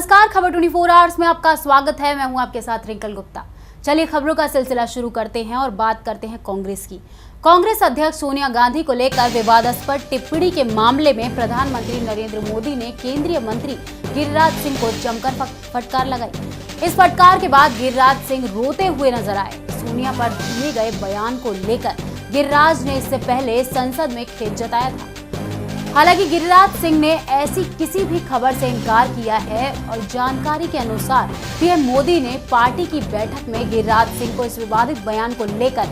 नमस्कार, खबर 24 आवर्स में आपका स्वागत है। मैं हूं आपके साथ रिंकल गुप्ता। चलिए खबरों का सिलसिला शुरू करते हैं और बात करते हैं कांग्रेस की। कांग्रेस अध्यक्ष सोनिया गांधी को लेकर विवादास्पद टिप्पणी के मामले में प्रधानमंत्री नरेंद्र मोदी ने केंद्रीय मंत्री गिरिराज सिंह को जमकर फटकार लगाई। इस फटकार के बाद गिरिराज सिंह रोते हुए नजर आए। सोनिया पर दिए गए बयान को लेकर गिरिराज ने इससे पहले संसद में खेद जताया था। हालांकि गिरिराज सिंह ने ऐसी किसी भी खबर से इनकार किया है और जानकारी के अनुसार पीएम मोदी ने पार्टी की बैठक में गिरिराज सिंह को इस विवादित बयान को लेकर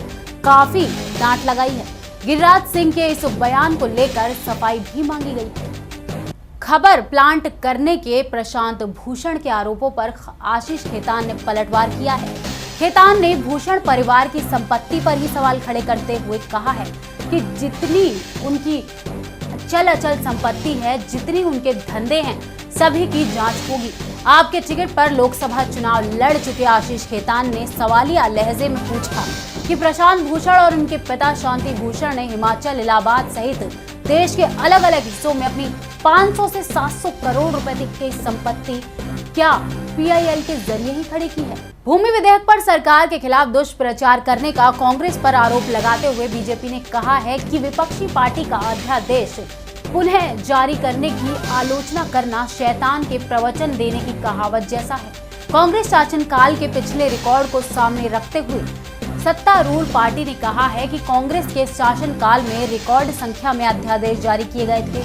काफी डांट लगाई है। गिरिराज सिंह के इस बयान को लेकर सफाई भी मांगी गई। खबर प्लांट करने के प्रशांत भूषण के आरोपों पर आशीष खेतान ने पलटवार किया है। खेतान ने भूषण परिवार की संपत्ति पर ही सवाल खड़े करते हुए कहा है कि जितनी उनकी चल अचल संपत्ति है, जितनी उनके धंधे हैं, सभी की जांच होगी। आपके टिकट पर लोकसभा चुनाव लड़ चुके आशीष खेतान ने सवालिया लहजे में पूछा कि प्रशांत भूषण और उनके पिता शांति भूषण ने हिमाचल, इलाहाबाद सहित देश के अलग अलग हिस्सों में अपनी 500 से 700 करोड़ रुपए तक की संपत्ति क्या पीआईएल के जरिए ही खड़ी की है। भूमि विधेयक पर सरकार के खिलाफ दुष्प्रचार करने का कांग्रेस पर आरोप लगाते हुए बीजेपी ने कहा है कि विपक्षी पार्टी का अध्यादेश पुनः जारी करने की आलोचना करना शैतान के प्रवचन देने की कहावत जैसा है। कांग्रेस शासनकाल के पिछले रिकॉर्ड को सामने रखते हुए सत्तारूढ़ पार्टी ने कहा है कि कांग्रेस के शासनकाल में रिकॉर्ड संख्या में अध्यादेश जारी किए गए थे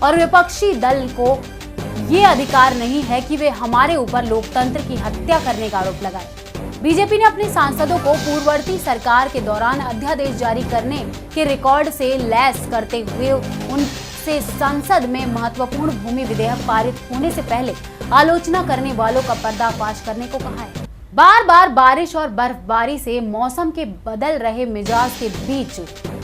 और विपक्षी दल को ये अधिकार नहीं है कि वे हमारे ऊपर लोकतंत्र की हत्या करने का आरोप लगाए। बीजेपी ने अपने सांसदों को पूर्ववर्ती सरकार के दौरान अध्यादेश जारी करने के रिकॉर्ड से लैस करते हुए उनसे संसद में महत्वपूर्ण भूमि विधेयक पारित होने से पहले आलोचना करने वालों का पर्दाफाश करने को कहा है। बार बार बारिश और बर्फबारी से मौसम के बदल रहे मिजाज के बीच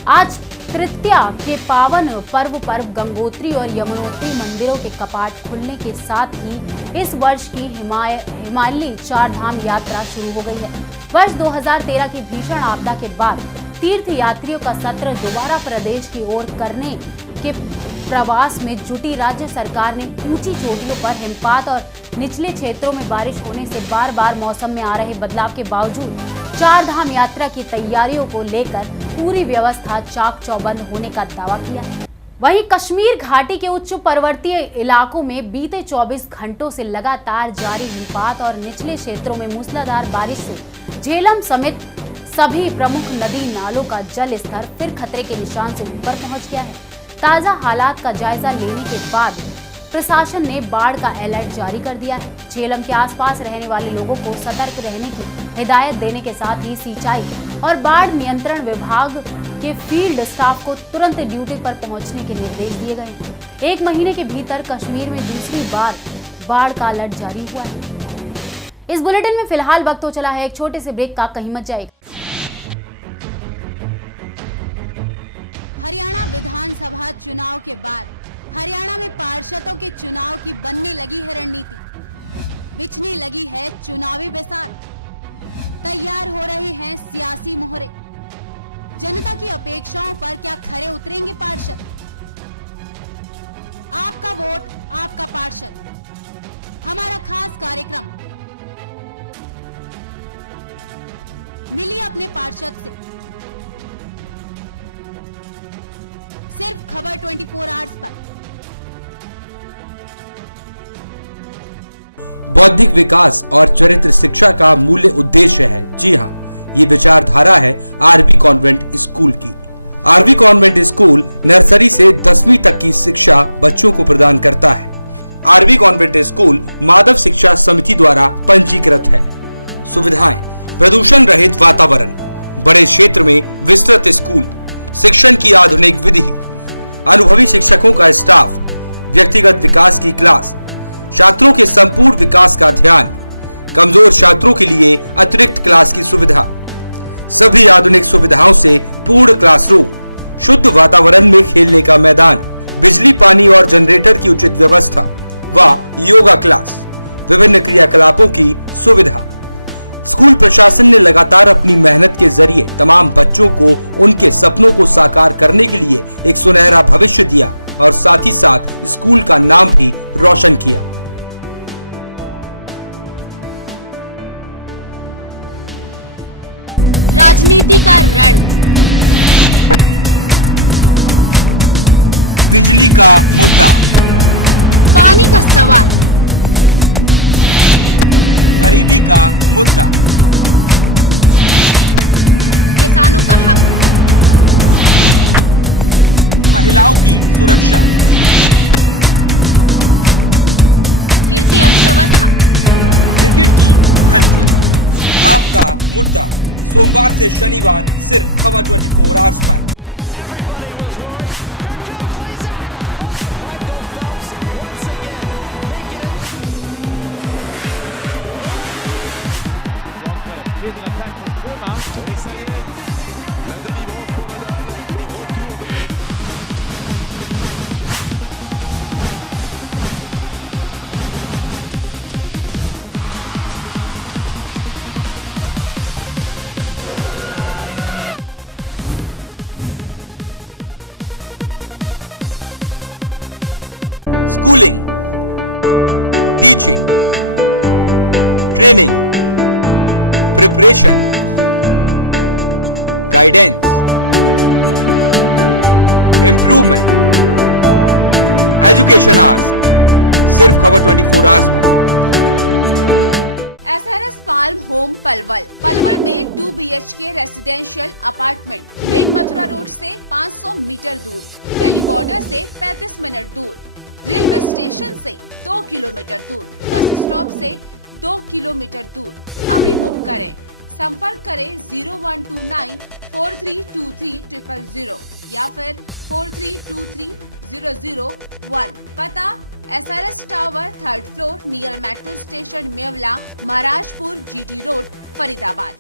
आज तृतीया के पावन पर्व पर गंगोत्री और यमुनोत्री मंदिरों के कपाट खुलने के साथ ही इस वर्ष की हिमालयी 4 धाम यात्रा शुरू हो गई है। वर्ष 2013 की भीषण आपदा के बाद तीर्थ यात्रियों का सत्र दोबारा प्रदेश की ओर करने के प्रवास में जुटी राज्य सरकार ने ऊंची चोटियों पर हिमपात और निचले क्षेत्रों में बारिश होने से बार बार मौसम में आ रहे बदलाव के बावजूद 4 धाम यात्रा की तैयारियों को लेकर पूरी व्यवस्था चाक चौबंद होने का दावा किया है। वहीं कश्मीर घाटी के उच्च पर्वतीय इलाकों में बीते 24 घंटों से लगातार जारी हिमपात और निचले क्षेत्रों में मूसलाधार बारिश से झेलम समेत सभी प्रमुख नदी नालों का जल स्तर फिर खतरे के निशान से ऊपर पहुंच गया है। ताजा हालात का जायजा लेने के बाद प्रशासन ने बाढ़ का अलर्ट जारी कर दिया है। झेलम के आसपास रहने वाले लोगों को सतर्क रहने की हिदायत देने के साथ ही सिंचाई और बाढ़ नियंत्रण विभाग के फील्ड स्टाफ को तुरंत ड्यूटी पर पहुंचने के निर्देश दिए गए हैं। 1 महीने के भीतर कश्मीर में दूसरी बार बाढ़ का अलर्ट जारी हुआ है। इस बुलेटिन में फिलहाल वक्त हो चला है एक छोटे से ब्रेक का, कहीं मत जाएगा। हरियाणा विधानसभा चुनाव के बाद हरियाणा में पार्षदों के चुनाव की बनने लगी है रणनीति, बिछने लगी है चुनावी बिसात, तैयार हो रहे हैं सियासी मोहरे। जनता की अपेक्षाओं पर क्या खरे उतरेंगे पार्षद? आपका वोट आपका पार्षद, हमारा खास कार्यक्रम। मिलिए अपने पार्षद से, सिर्फ खबर 24 आवर्स पर। बौद्धिक विकास और चरित्र शिक्षा का मूल्य उद्देश्य है। जी हाँ, ये विचारधारा है आरवी कॉन्वेंट स्कूल की। आरवी कॉन्वेंट स्कूल नर्सरी से 10वीं तक की शिक्षा बच्चों को प्रदान करता है। आरवी कॉन्वेंट स्कूल माधव शिक्षा समिति द्वारा पंजीकृत है। सुविधाएं: प्रदूषण रहित वातावरण, बड़े क्षेत्र में विस्तृत स्कूल, शिक्षण की आधुनिक विधि, अनुभवी शिक्षकों का स्टाफ, व्यक्तिगत विकास की क्लास, छात्रों के संपूर्ण विकास का ध्यान, कमजोर छात्रों के लिए अतिरिक्त क्लास की सुविधा, सभी आधुनिक सुविधाओं से पूर्ण क्लासरूम, शुद्ध वातावरण में खेलने का मैदान, बिजली पानी और जनरेटर की उचित व्यवस्था व योगा क्लास, विभिन्न क्रियाकलापों की सुविधा। स्कूल प्रशासन ने लगातार अपनी मेहनत के जरिए तमाम बच्चों को उनके सपनों को साकार करने के लिए एक सुनहरा भविष्य दिया और साथ ही साथ स्कूल का नाम भी रोशन किया। राजनीति का रण, बिजली का मुद्दा, पानी का सवाल, गरीबी का मुद्दा, किसानों का हक, महिलाओं की सुरक्षा, गिरती अर्थव्यवस्था, क्रिकेट की हल्की। आपका मुद्दा सोमवार से शनिवार सिर्फ खबर 24 hours per. Schooling, teaching, training, preparation, guidance, improvement, education hours, सिर्फ खबर 24 hours per. SRS palm home Palwal में 2 BHK residential apartment main Mathura road से 500 मीटर दूर, दिल्ली बॉर्डर से 35 मिनट दूर, रेलवे स्टेशन से 2 किलोमीटर दूर, बस स्टॉप से 2 किलोमीटर दूर। अभी बुक करें, संपर्क करें 0129 4323 000 या फिर 4323 001। पता SRS tower 3rd floor near metro station Mewla, Maharajpur, GT road, Faridabad.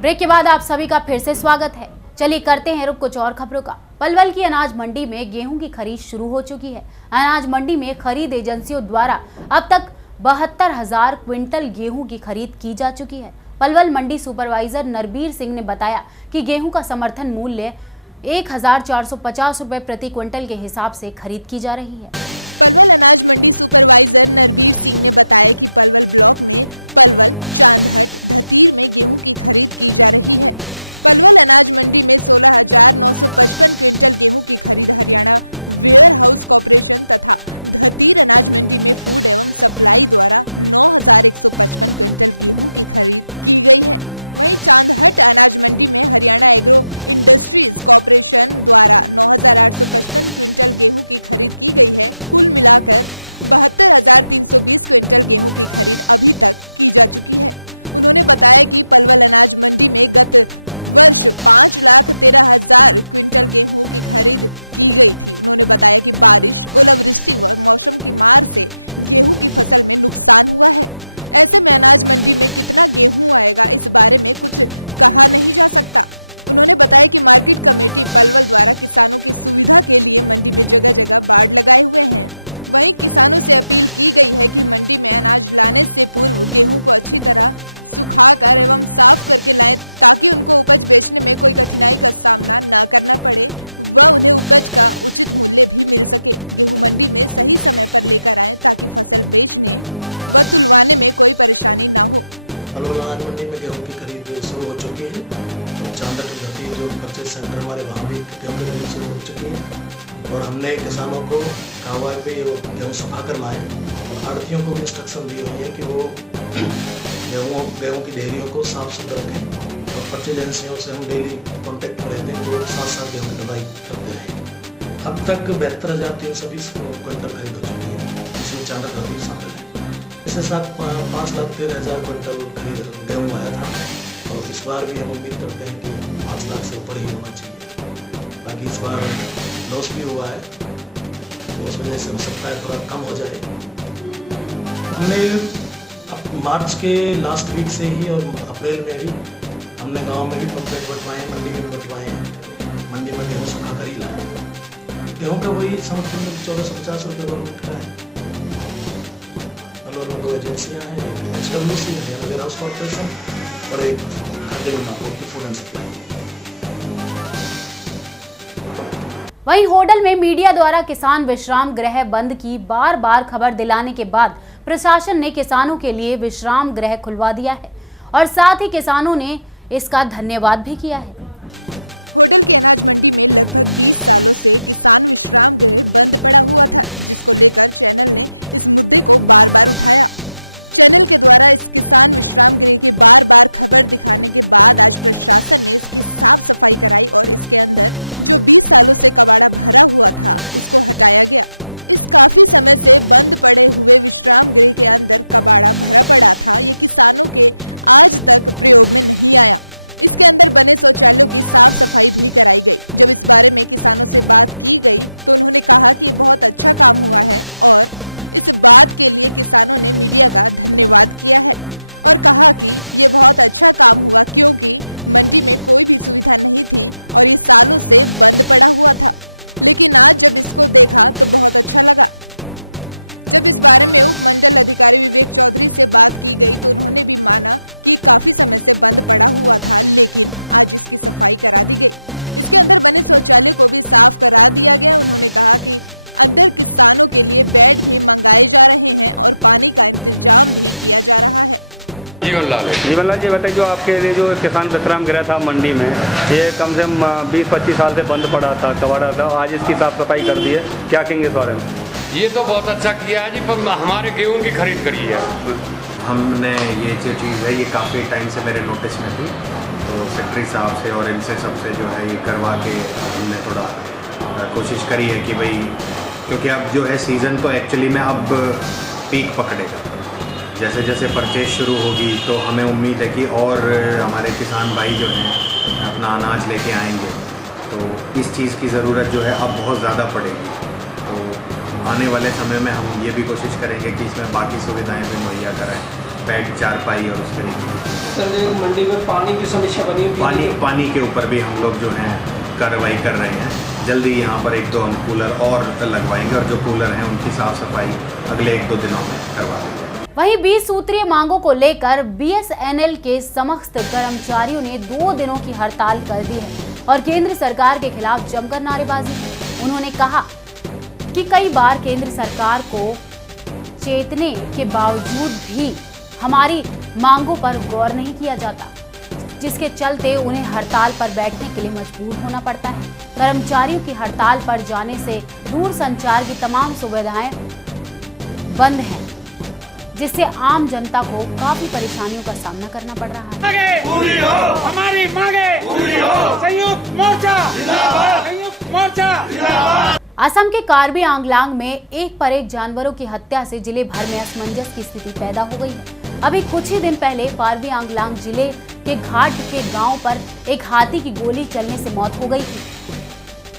Break के बाद आप सभी का फिर से स्वागत है। चलिए करते हैं रुख कुछ और खबरों का। पलवल की अनाज मंडी में गेहूं की खरीद शुरू हो चुकी है। अनाज मंडी में खरीद एजेंसियों द्वारा अब तक 72,000 क्विंटल गेहूं की खरीद की जा चुकी है। पलवल मंडी सुपरवाइजर नरबीर सिंह ने बताया कि गेहूं का समर्थन मूल्य 1,450 रुपए प्रति क्विंटल के हिसाब से खरीद की जा रही है। पलवल अनाज मंडी सुपरवाइजर नरबीर सिंह ने बताया कि पलवल ब्लॉक में पलवल, चांदहट, धतीर में गेहूं की खरीद की जा रही है। पलवल अनाज मंडी में 16,955 क्विंटल गेहूं की खरीद हरियाणा वेयर हाउस कॉर्पोरेशन तथा धतीर अनाज मंडी में फूड एवं सप्लाई द्वारा 9,155 क्विंटल गेहूं की खरीद की गई है। वहीं चांदहट अनाज मंडी में हरियाणा एग्रो इंडस्ट्रीज कॉर्पोरेशन द्वारा 9,855 क्विंटल गेहूं की खरीद की गई है। कुल मिलाकर 72,320 क्विंटल गेहूं की खरीद अभी तक की जा चुकी है। उन्होंने बताया कि पलवल अनाज मंडी में गत वर्ष 5,13,000 क्विंटल गेहूं की खरीद की गई थी। उन्होंने बताया कि बारिश, ओलावृष्टि व मौसम की मार से गेहूं की फसल में नुकसान हुआ है। ऐसे में अनाज मंडी में कितना गेहूं आएगा इस बारे में कुछ कहा नहीं जा सकता। उन्होंने बताया कि मार्केट कमेटी पलवल द्वारा किसानों की सुविधा के लिए मंडी में जगह जगह बाड़ लगाए हुए हैं। वहीं किसानों से अपील की गई है कि मंडी में अनाज लाने से पूर्व गेहूं को अच्छी तरह सुखाकर एवं साफ करके लाएं ताकि उनको उपज बेचने में कोई कठिनाई का सामना न करना पड़े व उन्हें उपज का उचित मूल्य भी मिल सके। गेहूं मंडी में सही समय पर लेकर आएं ताकि फसल बेचने व तुलवाने में कोई परेशानी न हो। पलवल अनाज मंडी में गेहूं की खरीद शुरू हो चुकी है। चांदहट धतीर जो परचेज सेंटर हमारे वहाँ भी गेहूं की खरीद शुरू हो चुकी है और हमने किसानों को कहा हुआ है कि वो गेहूँ सफा कर लाएं और आड़तियों को भी इंस्ट्रक्शन दी हुई है कि वो गेहूँ की ढेरियों को साफ सुथरा रखें और परचेज एजेंसियों से हम डेली कांटेक्ट में रहते हैं तो साथ साथ गेहूँ की दवाई करते हैं। अब तक 72,320 क्विंटल खरीद हो चुकी है, जिसमें चांदहट धतीर शामिल है। इसके साथ 5,13,000 क्विंटल खरीद गेहूँ आया था और इस बार भी हम उम्मीद करते हैं कि 5 लाख से ऊपर ही होना चाहिए। बाकी इस बार लॉस भी हुआ है तो उस वजह से हो सकता है थोड़ा कम हो जाए। हमने मार्च के लास्ट वीक से ही और अप्रैल में भी हमने गांव में भी पंपलेट बंटवाए हैं, मंडी में भी बंटवाए हैं। मंडी में गेहूँ सुखा कर ही लाए। गेहूँ का वही समर्थन 1,450 रुपये गवर्नमेंट का है। पलवल में 2 एजेंसियाँ हैं, एक HWC Haryana warehouse corporation और एक फूड एंड सप्लाई। वहीं होडल में मीडिया द्वारा किसान विश्राम गृह बंद की बार बार खबर दिलाने के बाद प्रशासन ने किसानों के लिए विश्राम गृह खुलवा दिया है और साथ ही किसानों ने इसका धन्यवाद भी किया है। होडल की अनाज मंडी में लगभग 20 सालों से किसान विश्राम गृह बंद पड़ा हुआ था, जिसको लेकर चैनल ने इस मुद्दे को बार बार उठाया। चैनल के द्वारा इस किसान विश्राम गृह की बार बार खबर दिखाने के बाद आज प्रशासन ने इसकी साफ सफाई कराई और इसके अंदर जो 20 सालों से कबाड़ा भरा हुआ था उसको हटाया गया। इस काफी समय से बंद पड़े हुए विश्राम गृह के अंदर कबाड़ा भरा पड़ा था, ये किसानों के आज तक प्रयोग में नहीं आया। इसके अंदर बने शौचालयों की साफ सफाई भी कराई गई। जब इस बारे में किसानों से बात की गई तो उन्होंने कहा कि ये बहुत अच्छा काम हुआ है और इस बात के लिए किसानों ने मीडिया का धन्यवाद किया है और कहा कि ये बहुत अच्छा काम हुआ क्योंकि मंडी में कोई भी सुविधा नहीं थी और ये सालों से बंद पड़ा हुआ था, लेकिन आज जब इसको देखा तो बहुत अच्छा लगा। जब इस बारे में उप मंडल अधिकारी विवेक चौधरी से बात की गई तो उन्होंने भी माना कि काफी समय से बंद पड़ा हुआ था, लेकिन आज इसकी सफाई करा दी गई। इसके अंदर बने शौचालय को भी साफ करा दिया गया। उन्होंने कहा कि अंदर किसानों के लिए बेड भी मंगाए जा रहे हैं और पानी का इंतजाम भी किया जा रहा है। जीवनलाल जी बताइए, जो आपके लिए जो किसान विश्राम गृह था मंडी में, ये कम से कम 20-25 साल से बंद पड़ा था, कबाड़ा था, आज इसकी साफ सफाई कर दी है, क्या कहेंगे इस बारे में? ये तो बहुत अच्छा किया है जी, पर हमारे गेहूं की खरीद करी है। हमने ये जो चीज़ है ये काफ़ी टाइम से मेरे नोटिस में थी, तो सेक्रेटरी साहब से और इनसे सबसे जो है ये करवा के हमने थोड़ा कोशिश करी है कि भाई, क्योंकि अब जो है सीज़न तो एक्चुअली में अब पीक पकड़ेगा। जैसे जैसे परचेज शुरू होगी तो हमें उम्मीद है कि और हमारे किसान भाई जो हैं अपना अनाज लेके आएंगे, तो इस चीज़ की ज़रूरत जो है अब बहुत ज़्यादा पड़ेगी। तो आने वाले समय में हम ये भी कोशिश करेंगे कि इसमें बाकी सुविधाएं भी मुहैया कराएं, बेड, चारपाई और उस तरीके की। सर, मंडी में पानी की समस्या बनी है, पानी के ऊपर भी हम लोग जो हैं कार्रवाई कर रहे हैं। जल्दी यहाँ पर 1-2 हम कूलर और लगवाएंगे और जो कूलर हैं उनकी साफ सफाई अगले 1-2 दिनों में करवा देंगे। वहीं 20 सूत्रीय मांगों को लेकर बीएसएनएल के समस्त कर्मचारियों ने 2 दिनों की हड़ताल कर दी है और केंद्र सरकार के खिलाफ जमकर नारेबाजी की। उन्होंने कहा कि कई बार केंद्र सरकार को चेतने के बावजूद भी हमारी मांगों पर गौर नहीं किया जाता, जिसके चलते उन्हें हड़ताल पर बैठने के लिए मजबूर होना पड़ता है। कर्मचारियों की हड़ताल पर जाने से दूरसंचार की तमाम सुविधाएं बंद हैं, जिससे आम जनता को काफी परेशानियों का सामना करना पड़ रहा है। पूरी हो हमारी मांगे, पूरी हो संयुक्त मोर्चा जिंदाबाद, संयुक्त मोर्चा जिंदाबाद। असम के कार्बी आंगलांग में एक पर एक जानवरों की हत्या से जिले भर में असमंजस की स्थिति पैदा हो गई है। अभी कुछ ही दिन पहले कार्बी आंगलांग जिले के घाट के गांव पर एक हाथी की गोली चलने से मौत हो गई थी।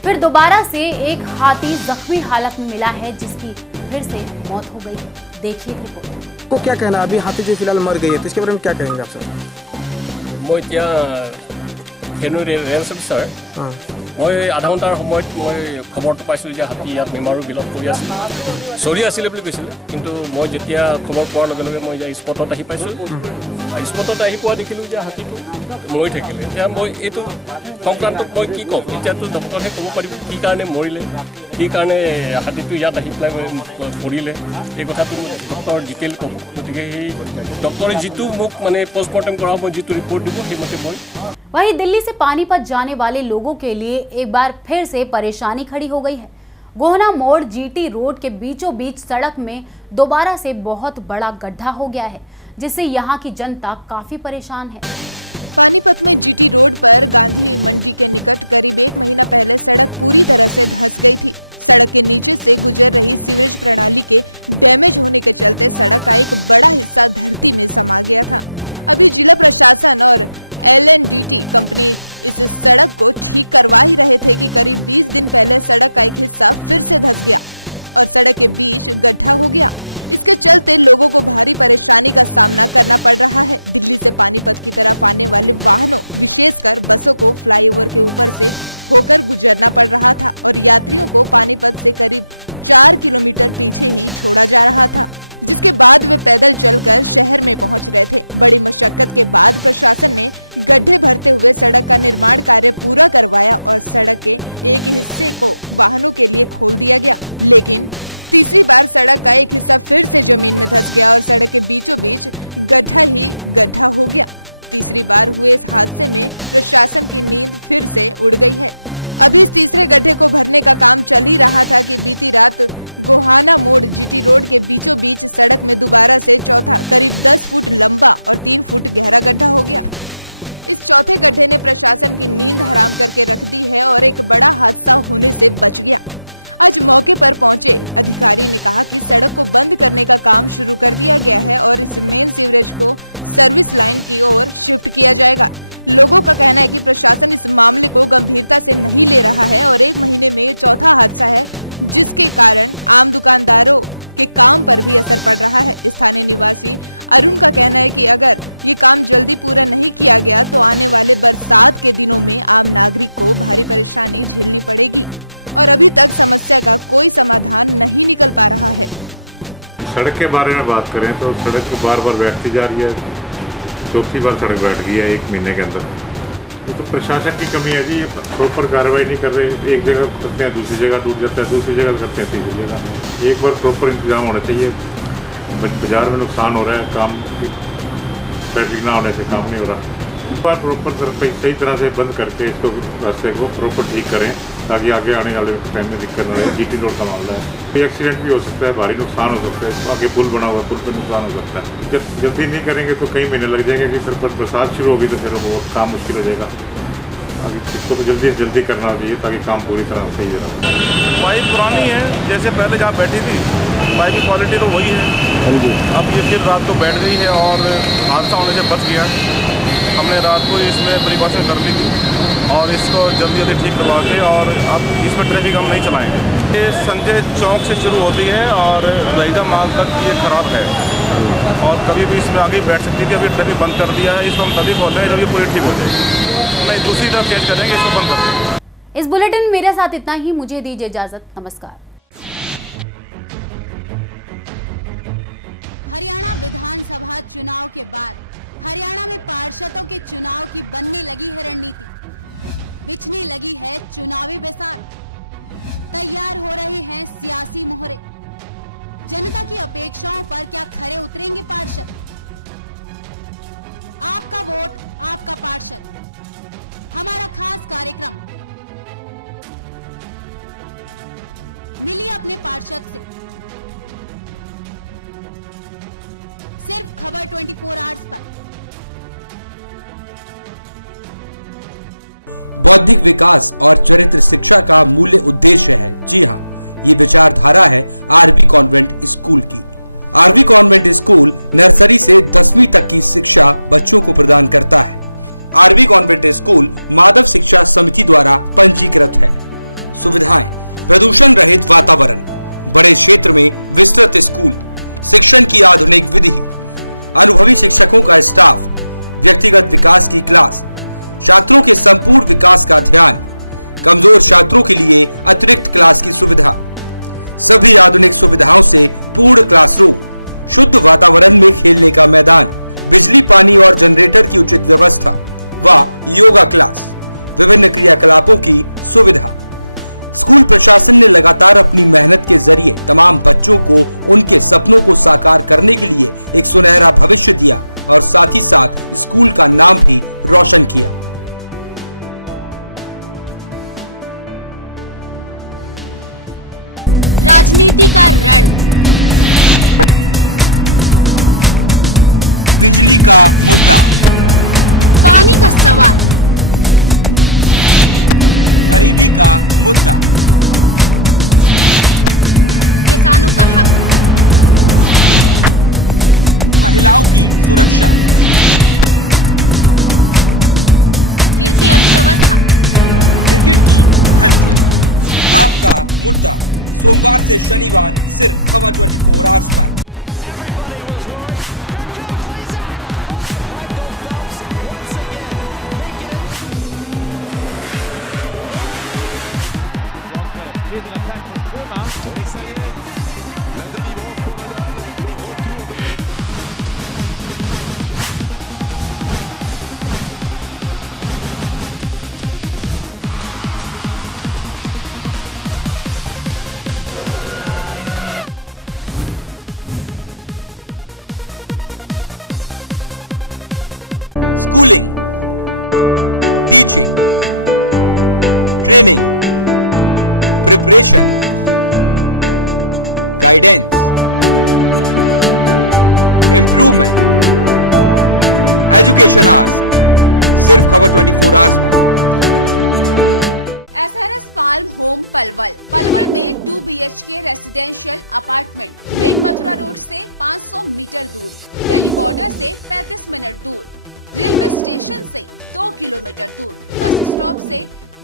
फिर दोबारा से एक हाथी जख्मी हालत में मिला है, जिसकी फिर से मौत हो गई। देखिए रिपोर्ट। को क्या कहना, अभी हाथी जो फिलहाल मर गई है तो इसके बारे में क्या कहेंगे आप सर? মই আধা ঘণ্টাৰ সময়ত মই খবৰটো পাইছিলোঁ যে হাতী ইয়াত বেমাৰো বিলপ কৰি আছিল, চলি আছিলে বুলি কৈছিলে। কিন্তু মই যেতিয়া খবৰ পোৱাৰ লগে লগে মই স্পটত আহি পাইছোঁ। স্পটত আহি পোৱা দেখিলোঁ যে হাতীটো মৰি থাকিলে। এতিয়া মই এইটো সংক্ৰান্তত মই কি ক'ম, এতিয়াতো ডক্টৰহে ক'ব পাৰিব কি কাৰণে মৰিলে, কি কাৰণে হাতীটো ইয়াত আহি পেলাই পৰিলে। এই কথাটো ডক্টৰ ডিটেইল ক'ব। গতিকে সেই ডক্টৰে যিটো মোক মানে পষ্টমৰ্টেম কৰা হ'ব, যিটো ৰিপৰ্ট দিব, সেইমতে মই। वहीं दिल्ली से पानीपत जाने वाले लोगों के लिए एक बार फिर से परेशानी खड़ी हो गई है। गोहना मोड़ जीटी रोड के बीचों बीच सड़क में दोबारा से बहुत बड़ा गड्ढा हो गया है, जिससे यहाँ की जनता काफी परेशान है। पानीपत में जीटी रोड पर गांधी मंडी के निकट करीब 1 महीना पहले सड़क पूरी तरह से धंस गई थी। सड़क के नीचे से गुजर रही सीवरेज प्रणाली के डैमेज होने के चलते सड़क का एक बड़ा हिस्सा धरती में समा गया था। अभी जिला प्रशासन और LNDT कंपनी इस सड़क को ठीक करवा ही रहे थे कि करीब 20 दिन पहले सड़क का एक हिस्सा फिर से धंस गया और सड़क के बीच गड्ढा हो गया। इसके चलते लोगों को भारी परेशानी का सामना करना पड़ रहा है। दिल्ली से पानीपत की तरफ आने वाले वाहनों, विशेषकर बसों को फ्लाईओवर के ऊपर से होकर गुजरना पड़ रहा था और यात्रियों को पानीपत से करीब 4 किलोमीटर पीछे ही छोड़ा जा रहा था, जिसके बाद वे पैदल चलकर शहर में पहुंच रहे थे। बड़ी मशक्कत के बाद प्रशासन ने गड्ढे भरते हुए सड़क का निर्माण कार्य पूरा करवाया और सड़क के एक हिस्से को वाहनों के लिए खोल दिया गया। लेकिन तीसरी बार सड़क का एक हिस्सा फिर से जमीन में धंस गया और सड़क के बीचों बीच गड्ढा ही गड्ढा हो गया। तीसरी बार हुए इस हादसे में प्रशासन की नींद फिर से उड़ गई है। अभी इस तीसरे गड्ढे को भरने का काम चल ही रहा था कि बीती रात गोहाना मोड़ जीटी रोड के बीचों बीच सड़क में दोबारा से चौथा करीब 10 फुट लंबा और 3 फुट गहरा गड्ढा हो गया। इस चौथे गड्ढे ने प्रशासन की नींद हराम करके रख दी है और एक बड़ा हादसा होने से बच गया। आज मौके पर पहुंचे अधिकारी ने कहा कि सड़क को बंद करने का काम शुरू कर दिया गया है और इस मेन सीवरेज को सर्विस लाइन की ओर शिफ्ट किया जाएगा। लोगों का कहना है कि प्रशासन इस मामले को गंभीरता से नहीं ले रहा है और 1 महीने में ये चौथा हादसा है, जिसके कारण आम दुकानदारों के काम पर भी असर पड़ रहा है। स्थानीय निवासी अरुण का कहना है कि अगर ये काम जल्दी पूरा नहीं किया गया तो आने वाले बरसात के दिनों में आम नागरिक को भारी परेशानी झेलनी पड़ेगी और अभी तक समस्या का कोई समाधान नहीं निकल पा रहा है। सड़क के बारे में बात करें तो सड़क बार बार बैठती जा रही है, चौथी बार सड़क बैठ गई है 1 महीने के अंदर। ये तो प्रशासन की कमी है जी, ये प्रॉपर कार्रवाई नहीं कर रहे। एक जगह करते हैं, दूसरी जगह टूट जाता है, दूसरी जगह करते हैं, तीसरी जगह। एक बार प्रॉपर इंतजाम होना चाहिए। बाजार में नुकसान हो रहा है, काम ट्रैफिक ना होने से काम नहीं हो रहा। एक बार प्रॉपर सही तरह से बंद करके इसको रास्ते को प्रॉपर ठीक करें ताकि आगे आने वाले टाइम में दिक्कत न रहे। जीटी रोड का मामला है, कोई एक्सीडेंट भी हो सकता है, भारी नुकसान हो सकता है। आगे पुल बना हुआ, पुल पर नुकसान हो सकता है। जब जल्दी नहीं करेंगे तो कई महीने लग जाएंगे कि फिर बरसात शुरू होगी तो फिर वो काम मुश्किल हो जाएगा। अभी इसको तो जल्दी से जल्दी करना चाहिए ताकि काम पूरी तरह सही रहे। पाइप पुरानी है, जैसे पहले जहाँ बैठी थी पाइप की क्वालिटी तो वही है। अब ये फिर रात को बैठ गई है और हादसा होने से बच गया। हमने रात को इसमें प्रिकॉशन कर ली थी और इसको जल्दी जल्दी ठीक करवा के और अब इसमें ट्रैफिक हम नहीं चलाएंगे। ये संजय चौक से शुरू होती है और रईदा माल तक ये खराब है और कभी भी इसमें आगे बैठ सकती थी। अभी ट्रैफिक बंद कर दिया है, इसको हम तभी खोल रहे हैं जब ये पूरी ठीक हो जाएगी। नहीं, दूसरी तरफ चेंज करेंगे, इसको बंद कर देंगे। इस बुलेटिन में मेरे साथ इतना ही। मुझे दीजिए इजाजत। नमस्कार। हरियाणा विधानसभा चुनाव के बाद हरियाणा में पार्षदों के चुनाव की बनने लगी है रणनीति, बिछने लगी है चुनावी बेसात, तैयार हो रहे हैं सियासी मोहरे। जनता की अपेक्षाओं पर क्या खरे उतरेंगे पार्षद? आपका वोट आपका पार्षद, हमारा खास कार्यक्रम। मिलिए अपने पार्षद से। सिर्फ खबर 24 आवर्स पर। बौद्धिक विकास और चरित्र शिक्षा का मूल्य उद्देश्य है। जी हाँ, ये विचारधारा है आरवी कॉन्वेंट स्कूल की। आरवी कॉन्वेंट स्कूल नर्सरी से 10वीं तक की शिक्षा बच्चों को प्रदान करता है। आरवी कॉन्वेंट स्कूल माधव शिक्षा समिति द्वारा पंजीकृत है। सुविधाएं: प्रदूषण रहित वातावरण, बड़े क्षेत्र में विस्तृत स्कूल, शिक्षण की आधुनिक विधि, अनुभवी शिक्षकों का स्टाफ, व्यक्तिगत विकास की क्लास, छात्रों के संपूर्ण विकास का ध्यान, कमजोर छात्रों के लिए अतिरिक्त क्लास की सुविधा, सभी आधुनिक सुविधाओं से पूर्ण क्लासरूम, शुद्ध वातावरण में खेलने का मैदान, बिजली पानी और जनरेटर की उचित व्यवस्था व योगा क्लास, विभिन्न क्रियाकलापों की सुविधा। स्कूल प्रशासन ने लगातार अपनी मेहनत के जरिए तमाम बच्चों को उनके सपनों को साकार करने के लिए एक सुनहरा भविष्य दिया और साथ ही साथ स्कूल का नाम भी रोशन किया। राजनीति का रण, बिजली का मुद्दा, पानी का सवाल, गरीबी का मुद्दा, किसानों का हक, महिलाओं की सुरक्षा, गिरती अर्थव्यवस्था, क्रिकेट की हल्की। आपका मुद्दा सोमवार से शनिवार सिर्फ खबर 24 hours per. schooling, teaching, training, preparation, guidance, improvement, education hours, सिर्फ खबर 24 आवर्स में। SRS palm home Palwal. Palwal में 2 BHK residential apartment main Mathura road से 500 मीटर दूर, दिल्ली बॉर्डर से 35 मिनट दूर, रेलवे स्टेशन से 2 किलोमीटर दूर, बस स्टॉप से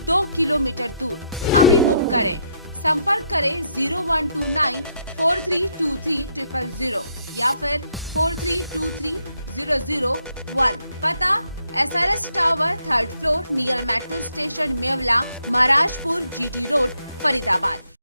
2 किलोमीटर दूर। अभी बुक करें, संपर्क करें 0129 4323 000 या फिर 4323 001। पता SRS tower 3rd floor near metro station Mewla, Maharajpur, GT road, Faridabad.